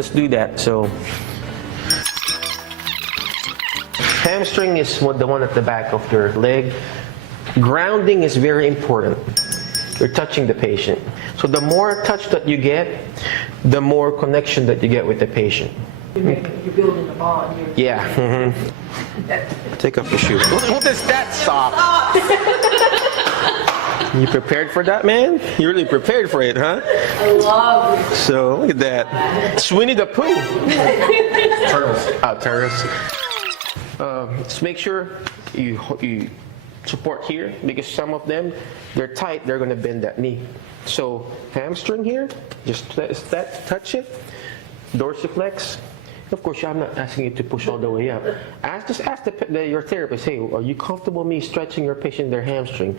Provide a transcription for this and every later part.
let's do that. So hamstring is the one at the back of your leg. Grounding is very important. You're touching the patient. So the more touch that you get, the more connection that you get with the patient. You're building a bond. Yeah. Take off your shoes. What is that sock? You prepared for that, man? You really prepared for it, huh? I love it. So look at that. Sweeney the Pooh. Turtles. Turtles. Just make sure you support here, because some of them, they're tight, they're going to bend that knee. So hamstring here, just touch it. Dorsiflex. Of course, I'm not asking you to push all the way up. Just ask your therapist, hey, are you comfortable me stretching your patient their hamstring?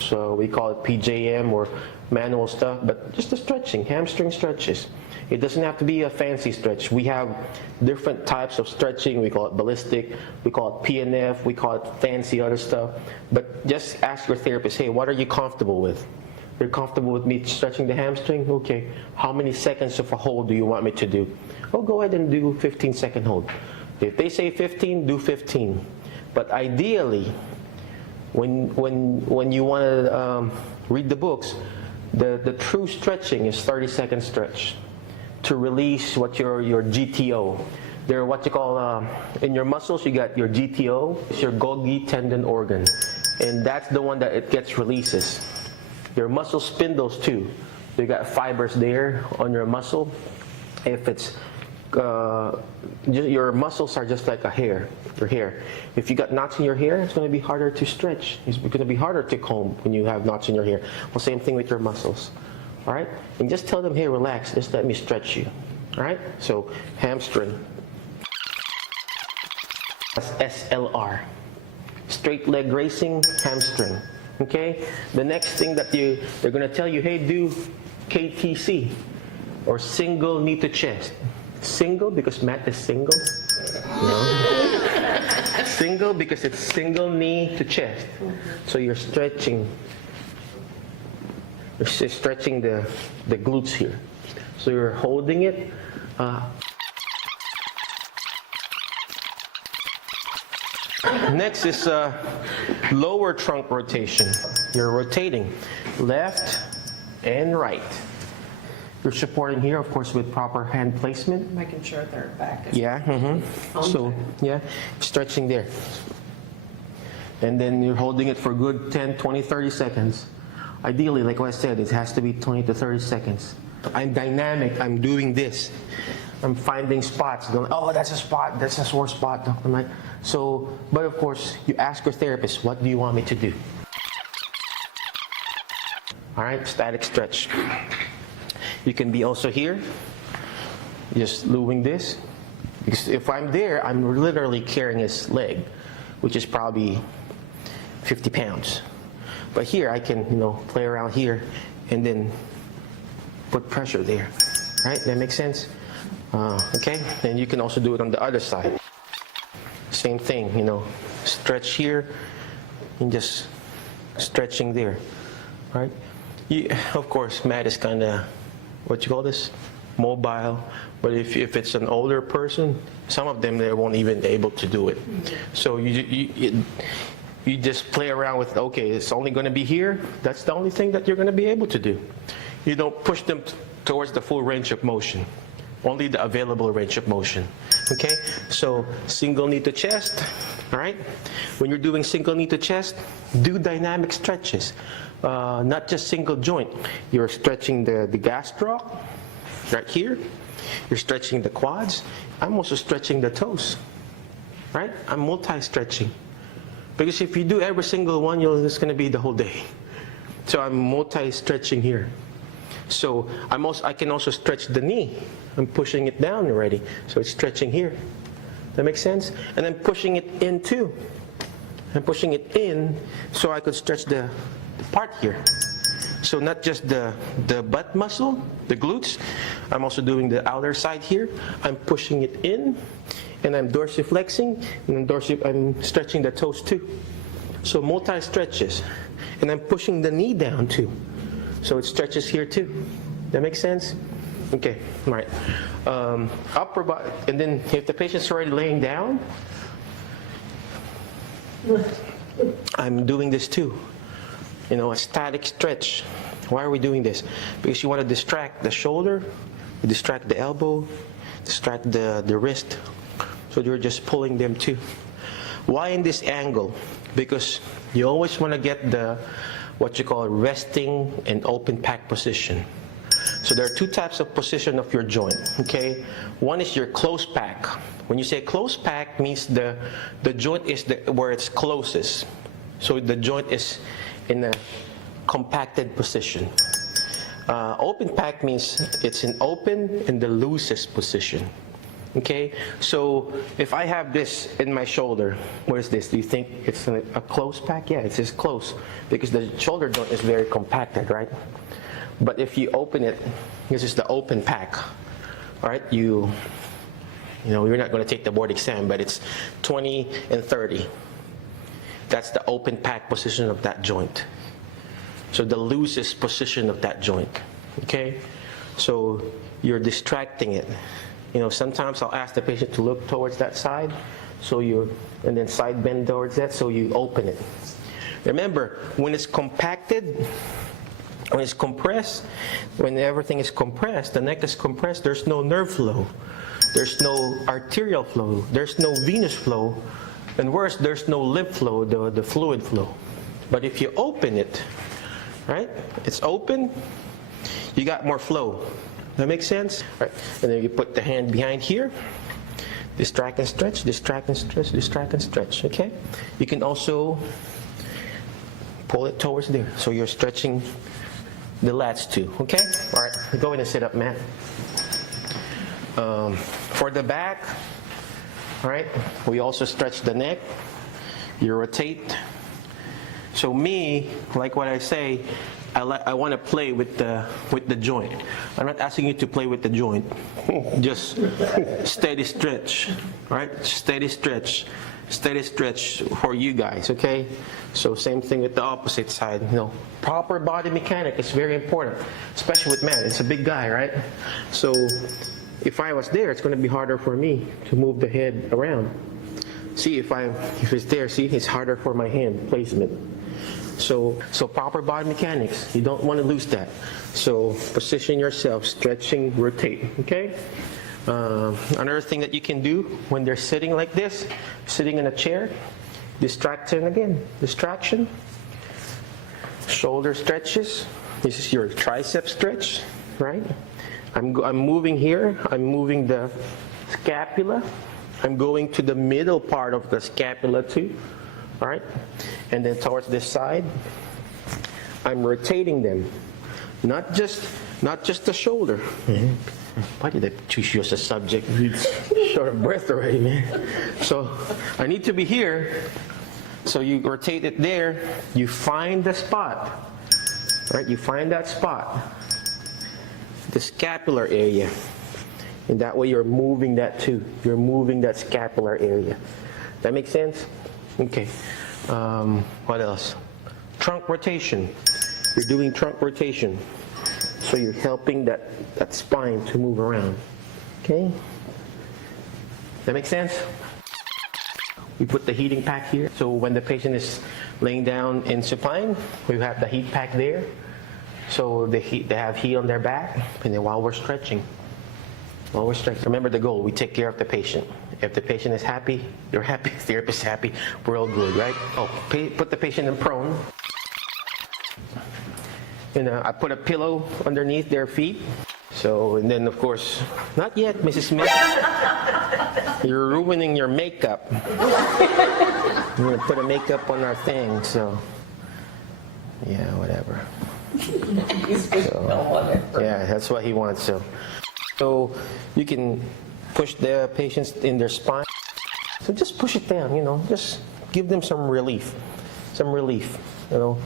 So we call it PJM or manual stuff, but just the stretching, hamstring stretches. It doesn't have to be a fancy stretch. We have different types of stretching. We call it ballistic, we call it PNF, we call it fancy other stuff. But just ask your therapist, hey, what are you comfortable with? You're comfortable with me stretching the hamstring? Okay. How many seconds of a hold do you want me to do? Oh, go ahead and do 15-second hold. If they say 15, do 15. But ideally, when you want to read the books, the true stretching is 30-second stretch to release what your GTO. They're what you call, in your muscles, you got your GTO, it's your Golgi tendon organ. And that's the one that it gets releases. Your muscle spindles too. You got fibers there on your muscle. If it's your muscles are just like your hair. If you got knots in your hair, it's going to be harder to stretch. It's going to be harder to comb when you have knots in your hair. Well, same thing with your muscles. All right, and just tell them, hey, relax. Just let me stretch you. All right. So hamstring. That's SLR. Straight leg racing, hamstring. Okay. The next thing that they're going to tell you, hey, do KTC or single knee to chest. Single because Matt is single. No. Single because it's single knee to chest. So you're stretching. You're stretching the glutes here. So you're holding it. Next is lower trunk rotation. You're rotating left and right. You're supporting here, of course, with proper hand placement. Making sure their back is. Yeah. So, yeah, stretching there. And then you're holding it for good 10, 20, 30 seconds. Ideally, like what I said, it has to be 20 to 30 seconds. I'm dynamic. I'm doing this. I'm finding spots. Going, oh, that's a spot. That's a sore spot. I'm like, so, but of course, you ask your therapist, what do you want me to do? All right, static stretch. You can be also here, just doing this. Because if I'm there, I'm literally carrying his leg, which is probably 50 pounds. But here, I can, play around here and then put pressure there. Right? That makes sense? Okay? And you can also do it on the other side. Same thing, stretch here and just stretching there. Right? Of course, Matt is kind of, what you call this? Mobile. But if it's an older person, some of them, they won't even be able to do it. So you just play around with, okay, it's only going to be here. That's the only thing that you're going to be able to do. You don't push them towards the full range of motion. Only the available range of motion. Okay? So single knee to chest. All right? When you're doing single knee to chest, do dynamic stretches. Not just single joint. You're stretching the gastroc right here. You're stretching the quads. I'm also stretching the toes. Right? I'm multi-stretching. Because if you do every single one, it's going to be the whole day. So I'm multi-stretching here. So I can also stretch the knee. I'm pushing it down already. So it's stretching here. That makes sense? And I'm pushing it in too. I'm pushing it in so I could stretch the part here. So not just the butt muscle, the glutes. I'm also doing the outer side here. I'm pushing it in. And I'm dorsiflexing, and I'm stretching the toes too. So multi-stretches. And I'm pushing the knee down too. So it stretches here too. That makes sense? Okay, all right. Upper body, and then if the patient's already laying down, I'm doing this too. You know, a static stretch. Why are we doing this? Because you want to distract the shoulder, distract the elbow, distract the wrist. So you're just pulling them too. Why in this angle? Because you always want to get the, what you call resting and open pack position. So there are two types of position of your joint, okay? One is your close pack. When you say close pack, means the joint is where it's closest. So the joint is in a compacted position. Open pack means it's in open in the loosest position. Okay, so if I have this in my shoulder, what is this? Do you think it's a close pack? Yeah, it's just close because the shoulder joint is very compacted, right? But if you open it, this is the open pack. All right, you know, you're not going to take the board exam, but it's 20 and 30. That's the open pack position of that joint. So the loosest position of that joint. Okay, so you're distracting it. You know, sometimes I'll ask the patient to look towards that side, so and then side bend towards that, so you open it. Remember, when it's compacted, when it's compressed, when everything is compressed, the neck is compressed, there's no nerve flow, there's no arterial flow, there's no venous flow, and worse, there's no lymph flow, the fluid flow. But if you open it, right, it's open, you got more flow. That makes sense? Right. And then you put the hand behind here, distract and stretch, distract and stretch, distract and stretch, okay? You can also pull it towards there, so you're stretching the lats too, okay? All right, go ahead and sit up, Matt. For the back, all right, we also stretch the neck, you rotate. So me, like what I say, I want to play with the joint. I'm not asking you to play with the joint. Just steady stretch, right? Steady stretch for you guys, okay? So same thing with the opposite side. You know, proper body mechanic is very important, especially with man. It's a big guy, right? So if I was there, it's going to be harder for me to move the head around. See, if it's there, see, it's harder for my hand placement. So proper body mechanics, you don't want to lose that. So position yourself, stretching, rotate, okay? Another thing that you can do when they're sitting like this, sitting in a chair, distraction again, distraction, shoulder stretches. This is your tricep stretch, right? I'm moving here, I'm moving the scapula, I'm going to the middle part of the scapula too. All right, and then towards this side, I'm rotating them, not just the shoulder. Why did I choose you as a subject? Short of breath already, man. So I need to be here. So you rotate it there. You find the spot. All right, you find that spot, the scapular area, and that way you're moving that too. You're moving that scapular area. That makes sense? Okay, what else? Trunk rotation. You're doing trunk rotation. So you're helping that spine to move around. Okay? That makes sense? We put the heating pack here. So when the patient is laying down in supine, we have the heat pack there. So they have heat on their back, and then while we're stretching, remember the goal, we take care of the patient. If the patient is happy, you're happy, the therapist is happy, we're all good, right? Oh, put the patient in prone. And I put a pillow underneath their feet. So, and then of course, not yet, Mrs. Smith. You're ruining your makeup. We're gonna put a makeup on our thing, so yeah, whatever. So, yeah, that's what he wants. So you can push the patients in their spine. So just push it down, you know, just give them some relief, you know.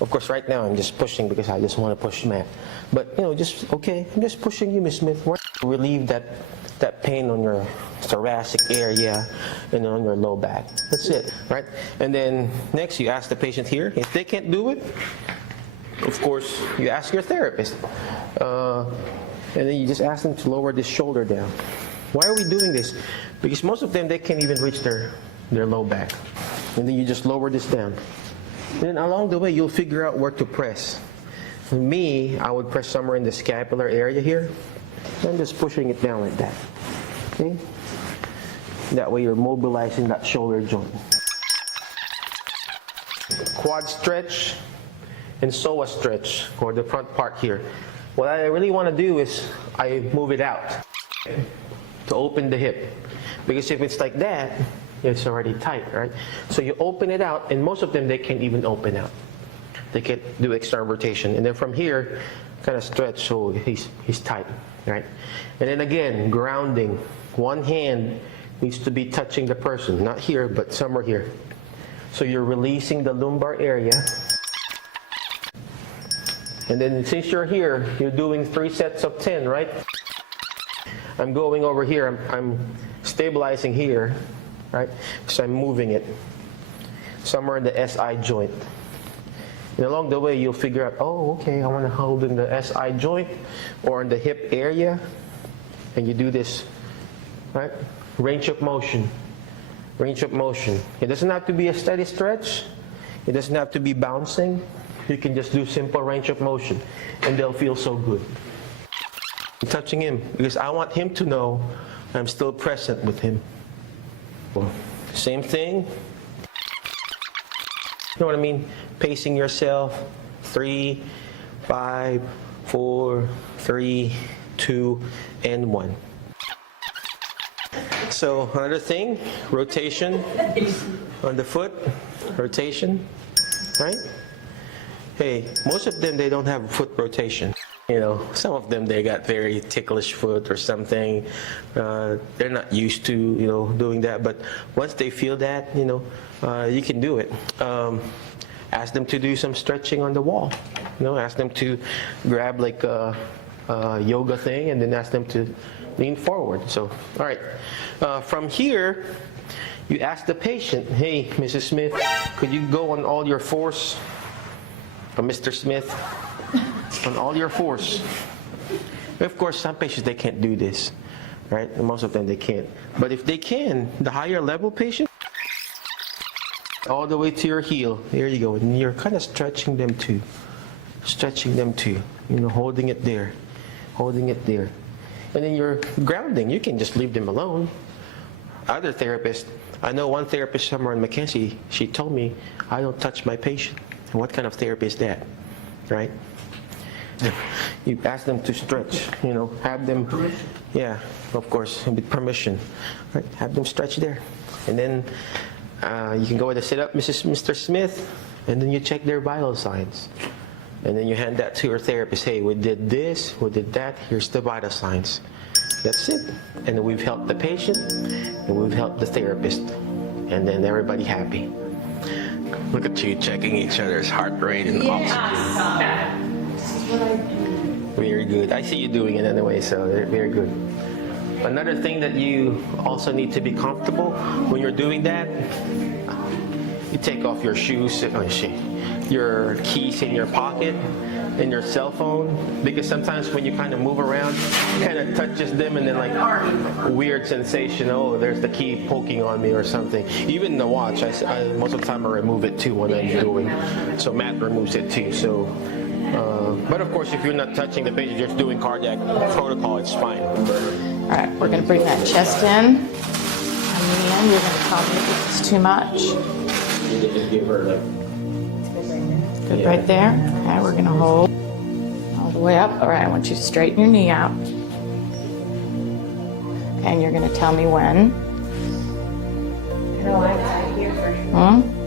Of course, right now I'm just pushing because I just want to push Matt. But, you know, just, okay, I'm just pushing you, Miss Smith. Relieve that pain on your thoracic area and on your low back. That's it, right? And then next you ask the patient here, if they can't do it, of course, you ask your therapist. And then you just ask them to lower this shoulder down. Why are we doing this? Because most of them, they can't even reach their low back. And then you just lower this down. And then along the way, you'll figure out where to press. For me, I would press somewhere in the scapular area here. I'm just pushing it down like that. Okay? That way you're mobilizing that shoulder joint. Quad stretch and psoas stretch, or the front part here. What I really want to do is I move it out to open the hip. Because if it's like that, it's already tight, right? So you open it out, and most of them, they can't even open out. They can't do external rotation. And then from here, kind of stretch so he's tight, right? And then again, grounding. One hand needs to be touching the person, not here, but somewhere here. So you're releasing the lumbar area. And then since you're here, you're doing 3 sets of 10, right? I'm going over here, I'm stabilizing here, right? So I'm moving it somewhere in the SI joint. And along the way, you'll figure out, oh, okay, I want to hold in the SI joint or in the hip area. And you do this, right? Range of motion. Range of motion. It doesn't have to be a steady stretch. It doesn't have to be bouncing. You can just do simple range of motion, and they'll feel so good. I'm touching him because I want him to know I'm still present with him. Same thing. You know what I mean? Pacing yourself. 3, 5, 4, 3, 2, and 1. So another thing, rotation on the foot, rotation, right? Hey, most of them, they don't have foot rotation. You know, some of them, they got very ticklish foot or something. They're not used to, you know, doing that. But once they feel that, you know, you can do it. Ask them to do some stretching on the wall. You know, ask them to grab like a yoga thing and then ask them to lean forward. So, all right. From here, you ask the patient, hey, Mrs. Smith, could you go on all your fours? Or Mr. Smith, on all your fours. Of course, some patients, they can't do this, right? And most of them, they can't. But if they can, the higher level patient, all the way to your heel. There you go. And you're kind of stretching them too. Stretching them too. You know, holding it there. Holding it there. And then you're grounding. You can just leave them alone. Other therapists, I know one therapist somewhere in Mackenzie, she told me, I don't touch my patient. What kind of therapy is that, right? You ask them to stretch, you know, have them, yeah, of course, with permission, right? Have them stretch there. And then you can go ahead and sit up, Mr. Smith, and then you check their vital signs. And then you hand that to your therapist. Hey, we did this, we did that, here's the vital signs. That's it. And we've helped the patient, and we've helped the therapist. And then everybody happy. Look at you checking each other's heart rate and oxygen. Very good. I see you doing it anyway, so very good. Another thing that you also need to be comfortable when you're doing that, you take off your shoes, your keys in your pocket, and your cell phone, because sometimes when you kind of move around, it kind of touches them and then like weird sensation, oh, there's the key poking on me or something. Even the watch, I most of the time I remove it too when I'm doing, so Matt removes it too. So, but of course if you're not touching the patient, you're just doing cardiac protocol, it's fine. All right, we're going to bring that chest in, and then you're going to tell me if it's too much. You just give her like, Good, right there. Okay, we're going to hold all the way up. All right, I want you to straighten your knee out. Okay, and you're going to tell me when. No, I got it here first. Hmm?